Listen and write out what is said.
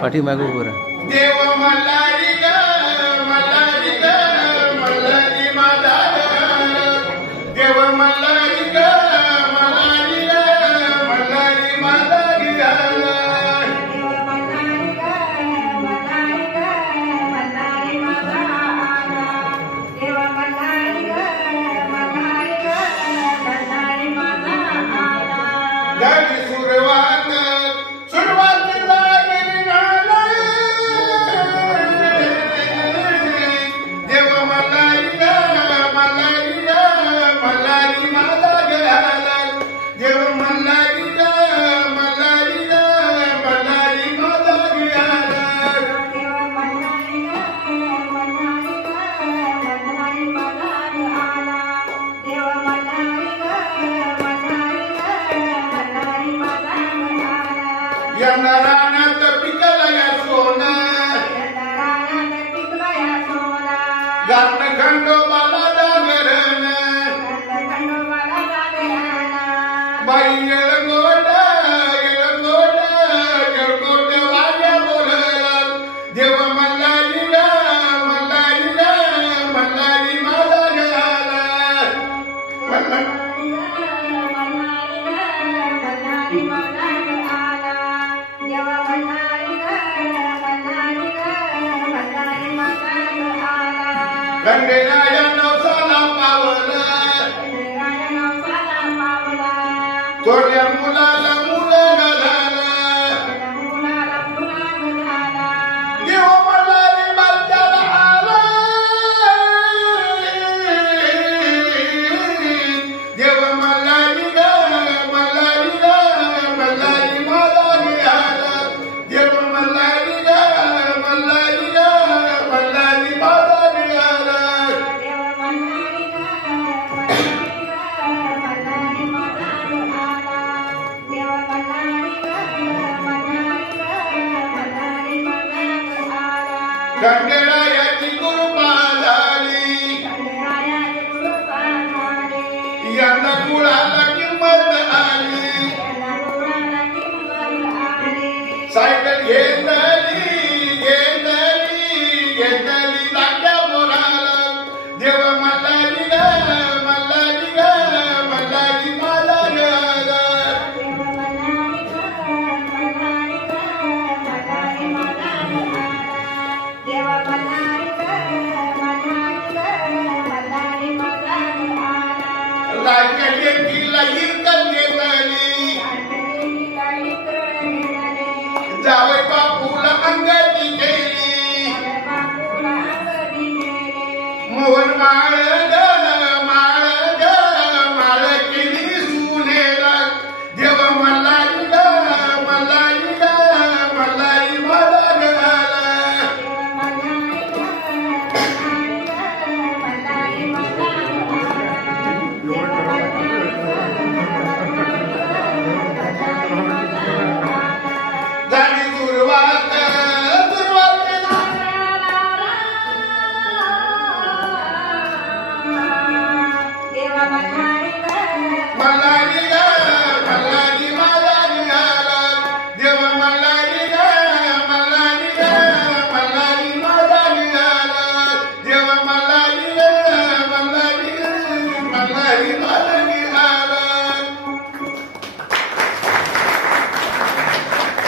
पाठीमागं उभं राहा. देव मल्हारी ग मल्हारी ग मल्हारी माझा देव मल्हारी ग मल्हारी ग मल्हारी माझा झाली सुरुवात देव मल्हारी ग मल्हारी ग मल्हारी माझा देव मल्हारी ग मल्हारी ग मल्हारी माझा यंदा रानात पिकला या सोनं गाणं खंडोबाला जागरण बाई येळकोट येळकोट येळकोट वाड्या बोलला देव मल्हारी ग मल्हारी ग मल्हारी माझा गंगेराया नवसाला पावला थोड्या मुलाला मुलं घाला देव मल्हारी बालत्याला आला देव मल्हारी ग मल्हारी ग मल्हारी माझा आला देव मल्हारी ग मल्हारी ग मल्हारी माझा गंगेरायाची कृपा झाली यंदा कुळाला किंमत आली सायकल घेतली घेतली घेतली दांड्या बोलाला देव मल्हारी ग मल्हारी ग मल्हारी माझा लाडक्या इरकत घेतली जावई बापूला अंगठी केली मोहन माळ